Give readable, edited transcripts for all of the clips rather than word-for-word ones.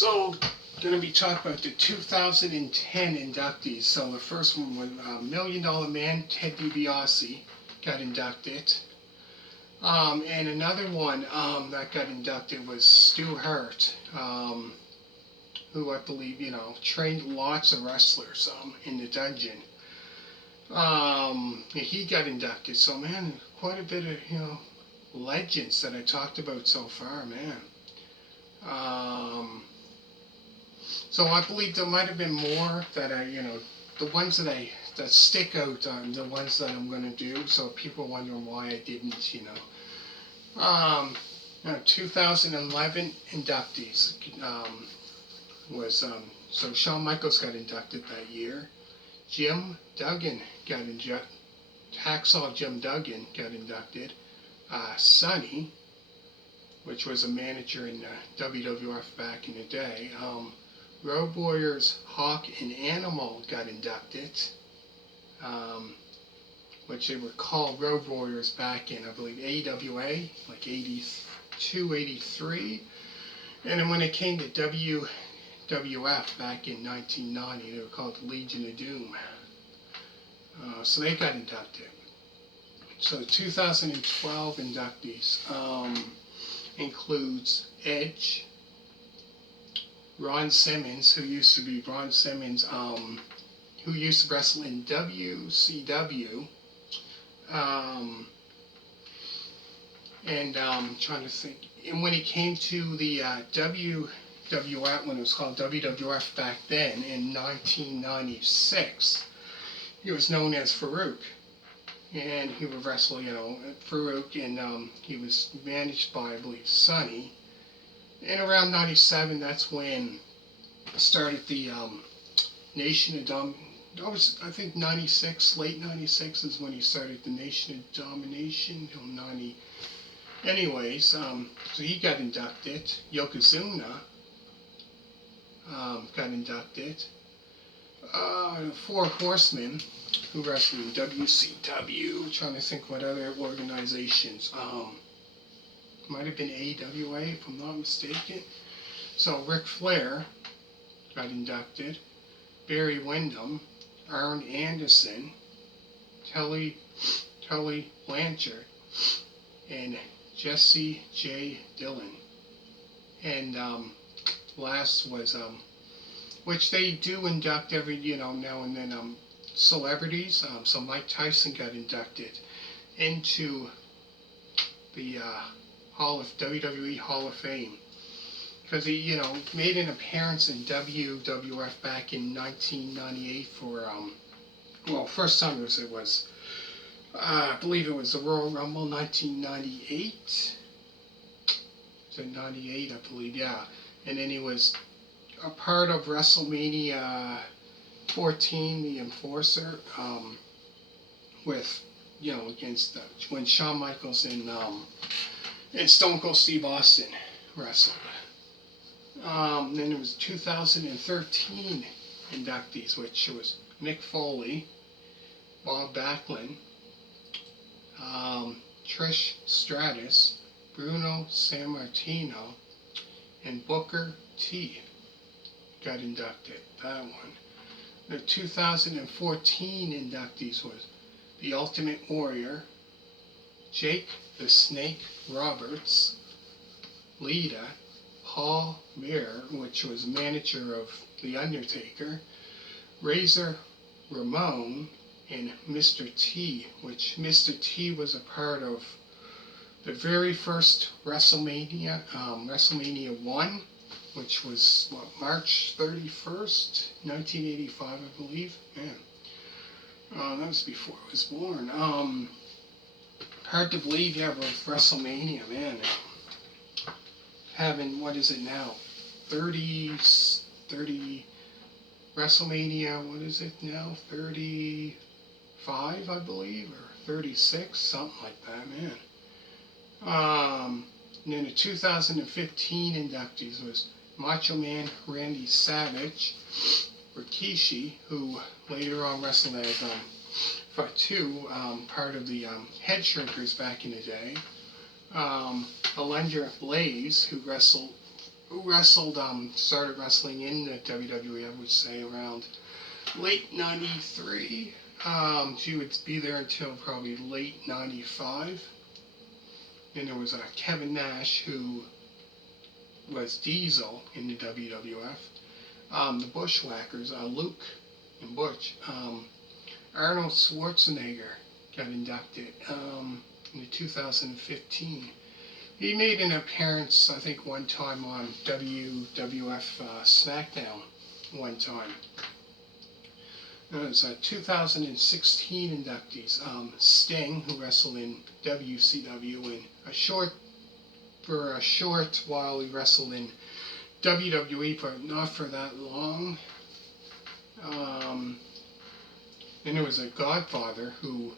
So, going to be talking about the 2010 inductees. So the first one was $1 Million Man, Ted DiBiase, got inducted. And another one that got inducted was Stu Hart, who I believe, trained lots of wrestlers in the dungeon. He got inducted. So, man, quite a bit of, legends that I talked about so far, man. So I believe there might have been more that the ones that stick out on the ones that I'm going to do. So people wondering why I didn't, 2011 inductees was so Shawn Michaels got inducted that year. Jim Duggan got inducted. Hacksaw Jim Duggan got inducted. Sonny, which was a manager in WWF back in the day. Road Warriors, Hawk, and Animal got inducted, which they were called Road Warriors back in, I believe, AWA, like 82, 83. And then when it came to WWF back in 1990, they were called the Legion of Doom. So they got inducted. So 2012 inductees includes Edge, Ron Simmons, who used to be Ron Simmons, who used to wrestle in WCW, and trying to think. And when he came to the WWF, when it was called WWF back then, in 1996, he was known as Farouk. And he would wrestle, Farouk, and he was managed by, I believe, Sonny. And around 97, that's when started the Nation of Domination. I think 96, late 96 is when he started the Nation of Domination. Anyways, so he got inducted. Yokozuna got inducted. Four Horsemen, who wrestled in WCW. Trying to think what other organizations. Might have been AWA, if I'm not mistaken. So Ric Flair got inducted. Barry Windham, Arn Anderson, Tully Blanchard, and Jesse J. Dillon. And last was, which they do induct every, now and then, celebrities. So Mike Tyson got inducted into the WWE Hall of Fame, because he, made an appearance in WWF back in 1998 for, first time it was, I believe it was the Royal Rumble 1998. Was it 98? I believe, yeah. And then he was a part of WrestleMania 14, the Enforcer, with, against when Shawn Michaels and Stone Cold Steve Austin wrestled. Then it was 2013 inductees, which was Mick Foley, Bob Backlund, Trish Stratus, Bruno Sammartino, and Booker T got inducted. That one. The 2014 inductees was The Ultimate Warrior, Jake the Snake Roberts, Lita, Paul Bearer, which was manager of The Undertaker, Razor Ramon, and Mr. T, which Mr. T was a part of the very first WrestleMania, WrestleMania 1, which was, March 31st, 1985, I believe. Man, that was before I was born. Hard to believe, yeah, with WrestleMania, man. Having, what is it now? 30 WrestleMania, what is it now? 35, I believe, or 36, something like that, man. And then the 2015 inductees was Macho Man Randy Savage, Rikishi, who later on wrestled as Fatu, part of the Head Shrinkers back in the day. Alundra Blaze, who wrestled who wrestled, started wrestling in the WWE, I would say around late 93. She would be there until probably late 95. Then there was Kevin Nash, who was Diesel in the WWF. The Bushwhackers, Luke and Butch. Arnold Schwarzenegger got inducted in 2015. He made an appearance, I think, one time on WWF SmackDown one time. It was 2016 inductees. Sting, who wrestled in WCW, and for a short while he wrestled in WWE, but not for that long. Then there was a Godfather who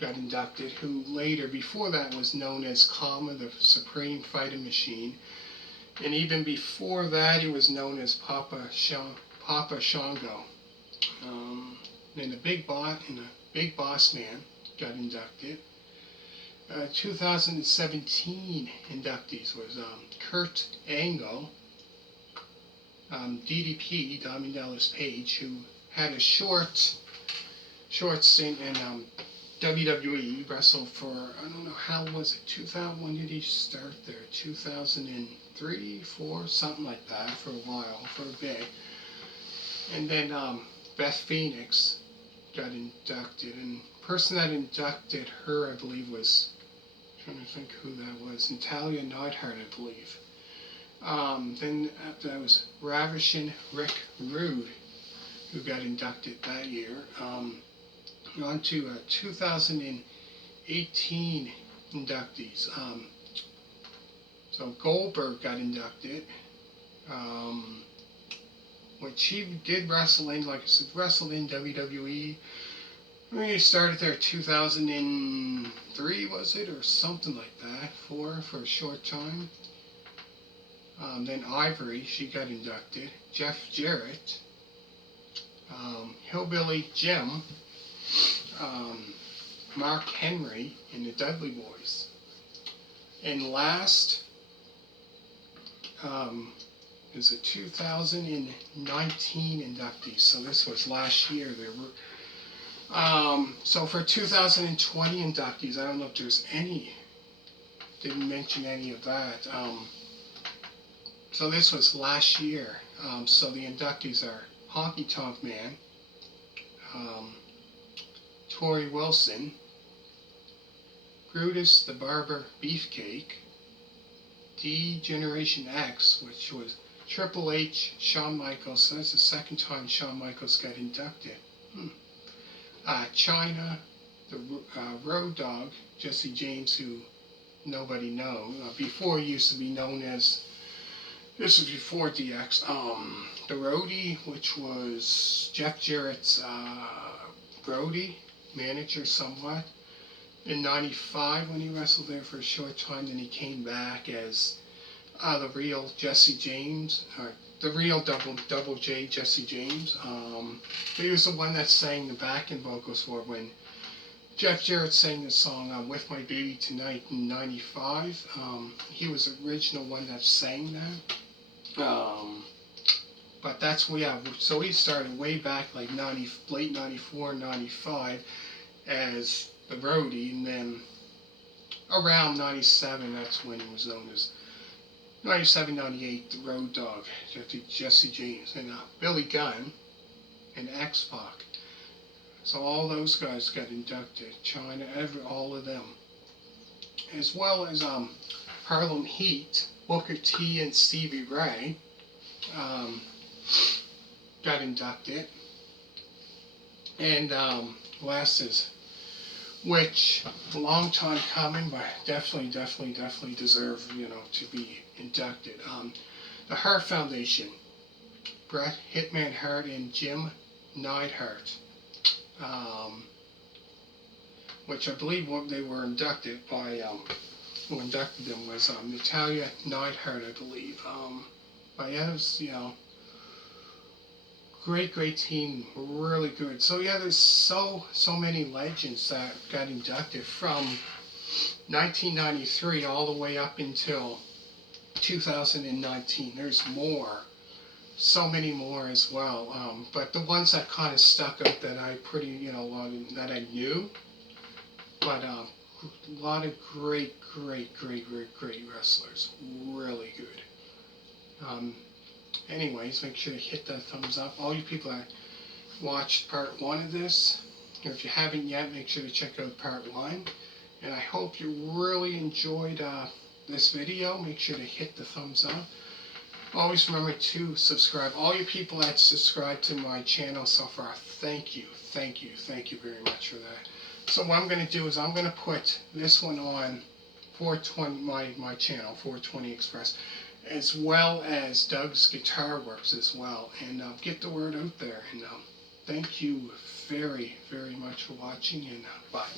got inducted, who later, before that, was known as Kama, the Supreme Fighting Machine. And even before that, he was known as Papa Shango. Then the Big Boss Man got inducted. 2017 inductees was Kurt Angle, DDP, Diamond Dallas Page, who had a short stint in WWE. He wrestled for, I don't know, how was it, 2000, when did he start there? 2003, 4, something like that, for a while, for a bit. And then Beth Phoenix got inducted, and the person that inducted her, I believe, was, I'm trying to think who that was, TheNeidharts, I believe. Then after that was Ravishing Rick Rude, who got inducted that year. On to 2018 inductees. So Goldberg got inducted, which he did wrestle in, like I said, wrestled in WWE. I mean, he started there 2003, was it, or something like that, for a short time. Then Ivory, she got inducted. Jeff Jarrett, Hillbilly Jim, Mark Henry, and the Dudley Boys. And last is a 2019 inductees. So this was last year. There were so for 2020 inductees, I don't know if there's any. Didn't mention any of that. So this was last year. So the inductees are Honky Tonk Man, Tori Wilson, Brutus the Barber Beefcake, D Generation X, which was Triple H, Shawn Michaels. So that's the second time Shawn Michaels got inducted. Chyna, the Road Dogg, Jesse James, who nobody knows. Before he used to be known as, this was before DX, the Roadie, which was Jeff Jarrett's Roadie, manager somewhat. In 95 when he wrestled there for a short time, then he came back as the real Jesse James, or the real Double J Jesse James. He was the one that sang the backing vocals for when Jeff Jarrett sang the song With My Baby Tonight in 95. He was the original one that sang that. But that's, yeah, so he started way back like late 94, 95 as the Roadie, and then around 97, that's when he was known as 97, 98, the Road Dogg, Jesse James, and Billy Gunn, and X-Pac. So all those guys got inducted, Chyna, all of them. As well as Harlem Heat, Booker T and Stevie Ray got inducted. And last is, which a long time coming, but definitely deserve, to be inducted. The Hart Foundation, Bret Hitman Hart and Jim Neidhart, which I believe they were inducted by, who inducted them was Natalia Neidhart, I believe. But yeah, it was, great team, really good. So yeah, there's so many legends that got inducted from 1993 all the way up until 2019. There's more, so many more as well. But the ones that kind of stuck out that I that I knew, but a lot of great wrestlers, really good. Anyways, make sure to hit that thumbs up. All you people that watched part 1 of this, or if you haven't yet, make sure to check out part 1. And I hope you really enjoyed this video. Make sure to hit the thumbs up. Always remember to subscribe. All you people that subscribe to my channel so far, thank you very much for that. So what I'm going to do is I'm going to put this one on 420, my channel, 420 Express, as well as Doug's Guitar Works as well, and get the word out there. And thank you very much for watching, and bye.